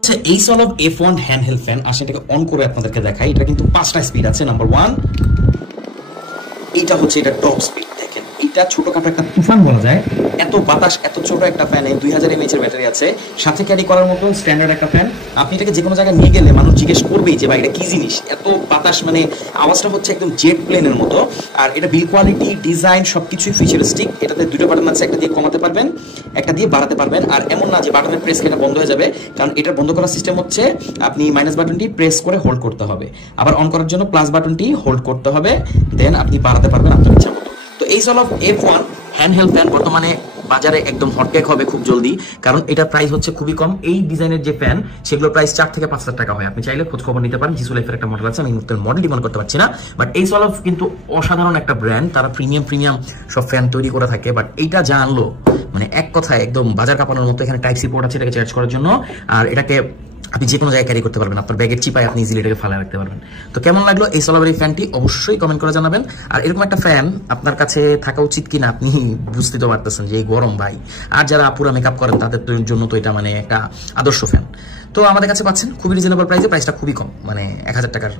আচ্ছা, এই solve F1 handheld fan আসলে এটাকে অন করে আপনাদেরকে দেখাই। এটা কিন্তু 5টা স্পিড আছে। নাম্বার 1, এটা হচ্ছে এটা টপ স্পিড। দেখেন এটা ছোটখাটো একটা তুফান বলা যায়, এত বাতাস, এত ছোট একটা ফ্যানে 2000 mAh এর ব্যাটারি আছে, সাথে ক্যারি করার মতো স্ট্যান্ডার্ড একটা ফ্যান। আপনি এটাকে যে কোনো জায়গায় নিয়ে গেলে মানুষ জিজ্ঞেস করবেই যে ভাই এটা কি জিনিস, এত বাতাস, মানে আওয়াজটা হচ্ছে একদম জেট প্লেনের মতো। আর এটা বিল কোয়ালিটি, ডিজাইন সবকিছুই ফিচারিস্টিক। এটাতে দুটো বাটন আছে, একটা দিয়ে কমাতে পারবেন, একটা দিয়ে বাড়াতে পারবেন। আর এমন না যে বাটনের প্রেস এটা বন্ধ হয়ে যাবে, কারণ এটার বন্ধ করার সিস্টেম হচ্ছে আপনি মাইনাস বাটনটি প্রেস করে হোল্ড করতে হবে, আবার অন করার জন্য প্লাস বাটনটি হোল্ড করতে হবে, দেন আপনি বাড়াতে পারবেন আপনার ইচ্ছা মতো। তো এই সলভ F1 হ্যান্ডহেল্ড ফ্যান বর্তমানে বাজারে একদম হটকেক হবে খুব জলদি, কারণ এটার প্রাইস হচ্ছে খুবই কম। এই ডিজাইনের যে ফ্যান সেগুলো প্রাইস 4 থেকে 5 হাজার টাকা হয়। আপনি চাইলে খোঁজ খবর নিতে পারেন। জিসু লাইফের একটা মডেল আছে, আমি নতুন মডেল ডিমান্ড করতে পারছি না, বাট এই সলভ কিন্তু অসাধারণ একটা ব্র্যান্ড। তারা প্রিমিয়াম সব ফ্যান তৈরি করে থাকে, বাট এইটা যা আনলো মানে এক কথায় একদম বাজার কাঁপানোর মতো। এখানে টাইপ সি পোর্ট আছে এটাকে চার্জ করার জন্য, আর এটাকে আপনি যে কোনো জায়গায় ক্যারি করতে পারবেন। আপনার ব্যাগের চিপায় আপনি ইজিলি এটাকে ফালা রাখতে পারবেন। তো কেমন লাগলো এই সলভের এই ফ্যানটি অবশ্যই কমেন্ট করে জানাবেন। আর এরকম একটা ফ্যান আপনার কাছে থাকা উচিত কিনা আপনি বুঝতে তো পারতেছেন যে এই গরম ভাই। আর যারা পুরো মেকআপ করেন তাদের জন্য তো এটা মানে একটা আদর্শ ফ্যান। তো আমাদের কাছে পাচ্ছেন খুবই রিজনেবল প্রাইসে, প্রাইসটা খুবই কম, মানে 1000 টাকার